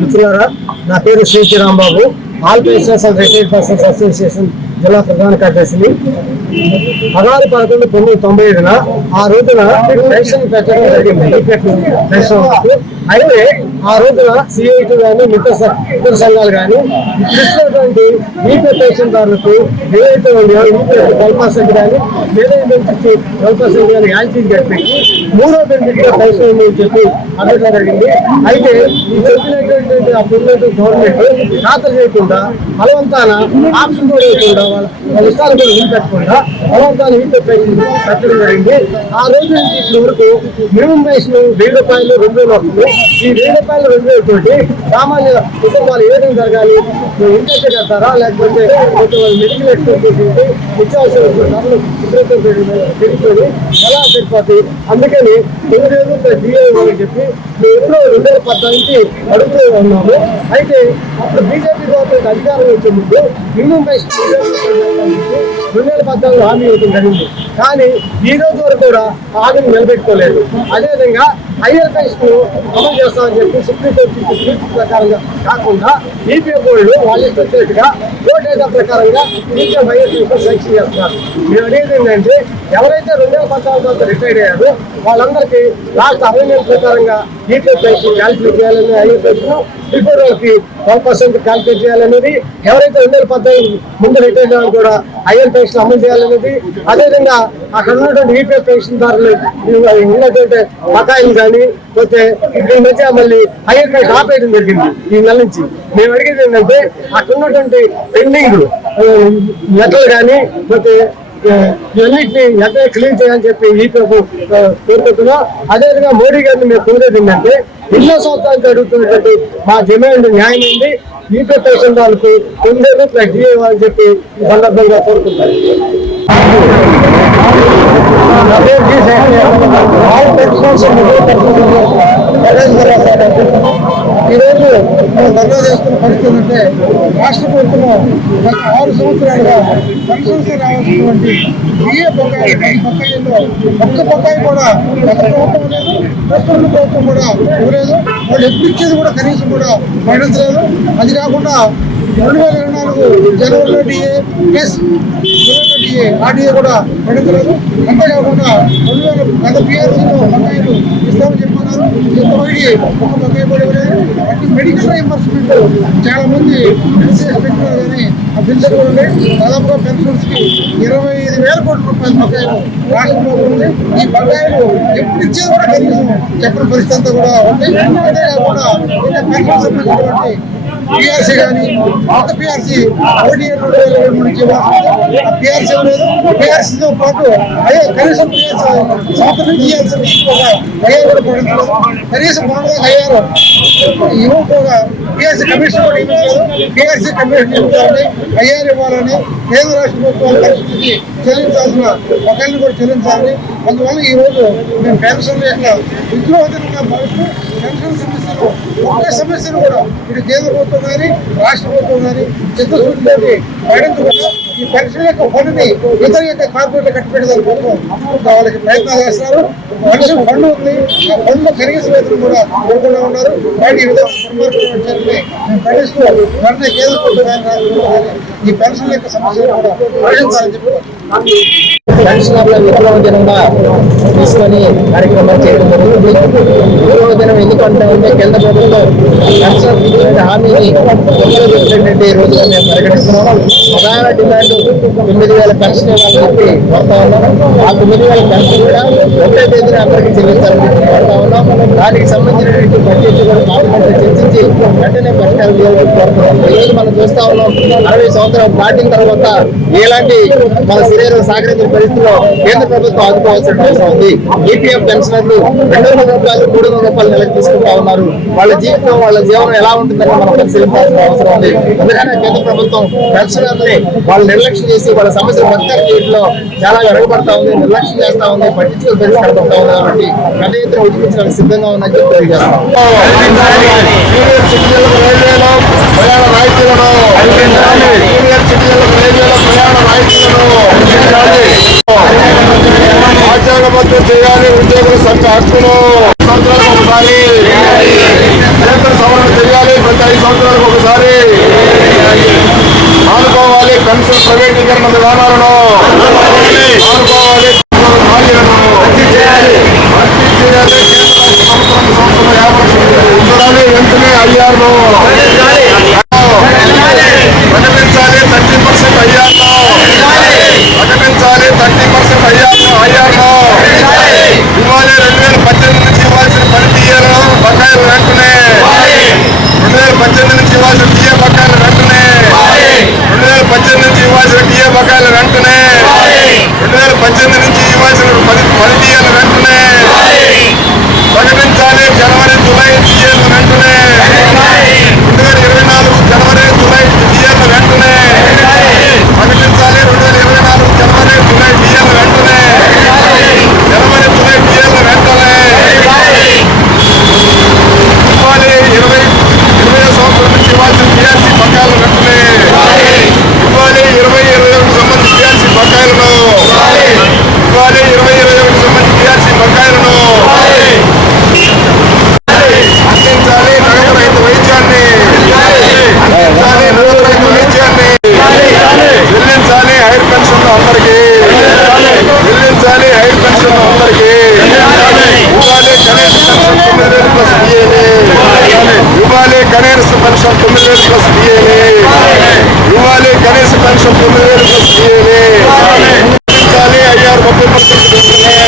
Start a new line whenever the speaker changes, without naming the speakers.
మిత్రులారా నా పేరు Shri Rambabu all pensions and retired persons association జిల్లా ప్రధాన కార్యదర్శిని పదహారు పదకొండు తొమ్మిది తొంభై ఏడున ఆ రోజున పెన్షన్ పెట్టడం జరిగింది. అయితే ఆ రోజున సిఐటి కానీ మిగతా ఇతర సంఘాలు కానీ ఇచ్చినటువంటి ఈపెట్ పెన్షన్దారులకు ఏదైతే ఉందో ఈపెట్ ట్వెల్వ్ పర్సెంట్ కానీ లేదా బెనిఫిట్ ట్వెల్వ్ పర్సెంట్ కానీ యాన్సీజ్ కట్టిపెట్టి మూడో బెనిఫిట్గా పెన్షన్ ఉంది అని చెప్పి అడగడం జరిగింది. అయితే ఈ చెప్పినటువంటి అప్పుడు గవర్నమెంట్ ఖాతరు చేయకుండా బలవంతాన ఆప్షన్ కూడా ఇవ్వకుండా వాళ్ళ ఇష్టాలు కూడా వదిలిపెట్టకుండా బలవంతాన ఇంట్లో పెట్టడం జరిగింది. ఆ రోజు నుంచి ఇప్పటి వరకు మినిమం వేసిన వెయ్యి రూపాయలు రెండు వేలు వస్తుంది ఈ వెయ్యి రూపాయలు రెండు వేలు తోటి సామాన్య కుటుంబాలు ఏ విధంగా జరగాలి? ఇంట్రెస్ట్ కడతారా లేకపోతే మెడికల్ ఎక్స్పెన్సెస్ ఏంటి నిత్యావసర ధరలు విపరీతం పెరిగి- అందుకని తొమ్మిది వేలు ప్లస్ డిఏ ఇవ్వాలని చెప్పి మేము ఎప్పుడో రెండు వేల పద్నాలుగు అడుగుతూ ఉన్నాము. అయితే అప్పుడు బీజేపీ గవర్నమెంట్ అధికారం వచ్చే ముందు మినిమం రెండు వేల పద్నాలుగు హామీ ఇవ్వడం జరిగింది. కానీ ఈ రోజు వరకు కూడా హామీని నిలబెట్టుకోలేదు. అదేవిధంగా హయ్యర్ పెన్షన్ అమలు చేస్తామని చెప్పి సుప్రీంకోర్టు ఇచ్చిన తీర్పు ప్రకారంగా కాకుండా ఈపీఎఫ్ బోర్డులు వాళ్ళు వచ్చినట్టుగా కోర్టు ఏదో ప్రకారంగా ఈపీఎఫ్ హయ్యర్ పెన్షన్ శాంక్షన్ చేస్తున్నారు మేము అనేది ఏంటంటే ఎవరైతే రెండు వేల పద్నాలుగు తర్వాత రిటైర్ అయ్యారో వాళ్ళందరికీ లాస్ట్ అరవై ప్రకారంగా ఈపీఎఫ్ పెన్షన్ క్యాల్కులేట్ చేయాలని హయ్యర్ పెన్షన్ బిఫోర్ వాళ్ళకి ట్వెల్వ్ పర్సెంట్ క్యాల్కులేట్ చేయాలనేది ఎవరైతే రెండు వేల పద్నాలుగు ముందు రిటైర్ అయ్యారో కూడా హయ్యర్ పెన్షన్ అమలు చేయాలనేది అదేవిధంగా అక్కడ ఉన్నటువంటి ఈపీఎఫ్ పెన్షన్ దారులు ఉన్నటువంటి బకాయిలు కానీ పోతే ఇప్పుడు ఈ మధ్య మళ్ళీ హయ్యర్ ఆపేయడం జరిగింది ఈ నెల నుంచి. మేము అడిగేది ఏంటంటే అక్కడ ఉన్నటువంటి పెండింగ్ లెటర్లు కానీ పోతే ఆ, ఎక్కడ క్లీన్ చేయాలని చెప్పి ఈ ప్రభు కోరుకుంటున్నాం. అదేవిధంగా మోడీ గారిని మేము కోరేది ఏంటంటే ఎన్నో సంవత్సరాలు జరుగుతున్నటువంటి మా డిమాండ్ న్యాయమైంది ఈ పెన్షన్ వాళ్ళకు తొమ్మిది రూపాయలు డిఏ అని చెప్పి ఈ సందర్భంగా కోరుకుంటారు ఈరోజు మనం ధర్నా చేస్తున్న పరిస్థితి ఏంటంటే రాష్ట్ర ప్రభుత్వం గత ఆరు సంవత్సరాలుగా పెన్షన్స్ రావాల్సినటువంటి ఏ బొక్కాయి ఈ బొక్కాయిలో ఒక్క బొక్కాయి కూడా గత ప్రభుత్వం లేదు ప్రస్తుత ప్రభుత్వం కూడా ఇవ్వలేదు. వాళ్ళు ఎప్పుడు ఇచ్చేది కూడా కనీసం కూడా ప్రకటించలేదు అది కాకుండా రెండు వేల ఇరవై నాలుగు జనవరిలో డిఏ ప్లస్ జూలైలో డిఏ ఆర్డీఏ కూడా పెడుతున్నారు అంతేకాకుండా రెండు వేల గత పిఆర్సీలో బకాయిలు ఇస్తామని చెప్పన్నారు ఇంతవరకు ఒక బకాయి పడి అటు మెడికల్ రీఎంబర్స్మెంట్ చాలా మంది బిల్స్ చేసి పెట్టినారు కానీ ఆ బిల్స్ కూడా ఉన్నాయి దాదాపుగా పెన్షన్స్కి ఇరవై ఐదు వేల కోట్ల రూపాయల బకాయిలు రాష్ట్రంలో ఉంది ఈ బకాయిలు ఎప్పుడు ఇచ్చేది కూడా కనీసం చెప్పిన పరిస్థితి అంతా కూడా ఉంది. అంతేకాకుండా ఇంకా పెన్షన్ సంబంధించినటువంటి పిఆర్సీ కానీ కొత్త పిఆర్సీ ఒకటి రెండు వేల ఇరవై మూడు నుంచి పిఆర్సీ లేదు. పిఆర్సీతో పాటు అయ్యో కనీసం పిఆర్సీ సంవత్సరం నుంచి ఇవ్వాల్సిన ఇంకొక అయ్యారు కూడా పడించలేదు కనీసం మొన్నదాకా అయ్యారు ఇవ్వకపోగా పిఆర్సీ కమిషన్ కూడా ఇవ్వలేదు. పిఆర్సీ కమిషన్ ఇవ్వాలని అయ్యారు ఇవ్వాలని కేంద్ర రాష్ట్ర ప్రభుత్వాలు పరిస్థితికి చెల్లించాల్సిన ఒకరిని కూడా చెల్లించాలని అందువల్ల ఈరోజు మేము పెన్షన్ యొక్క విద్రోహంగా భావిస్తూ పెన్షన్ సమస్యలు ఒక్క సమస్యను కూడా ఇటు కేంద్ర ప్రభుత్వం కానీ రాష్ట్ర ప్రభుత్వం కానీ చిత్తశుద్ధిలోకి పడించకుండా ఈ పెన్షన్ యొక్క ఫండ్ని ఇతర యొక్క కార్పొరేట్లు కట్టిపెట్టేదాని కోసం వాళ్ళకి ప్రయత్నాలు చేస్తున్నారు. పెన్షన్ ఫండ్ ఉంది ఆ ఫండ్ కనీస వేతనం కూడా ఇవ్వకుండా ఉన్నారు. వాటి ఈ విధంగా ఖండిస్తూ వెంటనే కేంద్ర ప్రభుత్వం ఈ పెన్షన్ యొక్క సమస్యలు కూడా పరిగణించాలని చెప్పి
పెన్షనర్ల విప్లవ తీసుకొని కార్యక్రమాలు చేయడం జరుగుతుంది విప్లవ ఎందుకంటే కేంద్ర ప్రభుత్వం పెన్షన్ హామీని కొనసాగిస్తున్నటువంటి రోజుగా మేము పరిగణిస్తున్నాం. ప్రధాన డిమాండ్ తొమ్మిది వేల పెన్షన్ ఇవ్వాలని చెప్పి కోరుతా ఉన్నాము ఆ తొమ్మిది వేల పెన్షన్ కూడా ఒకటే తేదీన అందరికీ చెల్లించాలని చెప్పి కోరుతా ఉన్నాం. దానికి సంబంధించినటువంటి బడ్జెట్ కూడా పార్లమెంట్ చర్చించి వెంటనే పరిష్కారం చేయాలని కోరుతున్నాం. ఈరోజు మనం చూస్తా ఉన్నాం అరవై సంవత్సరాలు దాటిన తర్వాత ఎలాంటి మన శరీరం సాగరించిన పరిస్థితి పరిస్థితిలో కేంద్ర ప్రభుత్వం ఆదుకోవాల్సిన అవసరం ఉంది. ఈపీఎఫ్ పెన్షనర్లు రెండు వందల రూపాయలు మూడు వందల రూపాయలు నెలకు తీసుకుంటా ఉన్నారు. వాళ్ళ జీవితం వాళ్ళ జీవనం ఎలా ఉంటుందని మనం పరిశీలించాల్సిన అవసరం ఉంది. అందుకనే కేంద్ర ప్రభుత్వం పెన్షనర్ని వాళ్ళు నిర్లక్ష్యం చేసి వాళ్ళ సమస్యలు పరిష్కారం చేయడంలో చాలా వెనకబడతా ఉంది నిర్లక్ష్యం చేస్తా ఉంది పట్టించుకుని పరిష్కారపడతా ఉంది కాబట్టి పెద్ద ఎత్తున సిద్ధంగా ఉందని చెప్పి తెలియజేస్తాం. పంతొమ్మిది వాహనాలను ఆడుకోవాలి వెంటనే అయ్యారు పద్దెనిమిది నుంచి ఇవ్వాల్సిన పది పది టీఎల్ వేలు ప్లస్ బిఏనే ఇవ్వాలి
కనీస పెన్షన్ తొమ్మిది వేలు ప్లస్ బిఏనే ఇవ్వాలి కనీస పెన్షన్ తొమ్మిది వేలు ప్లస్ బిఏనే ఐఆర్ ముప్పై పర్సెంట్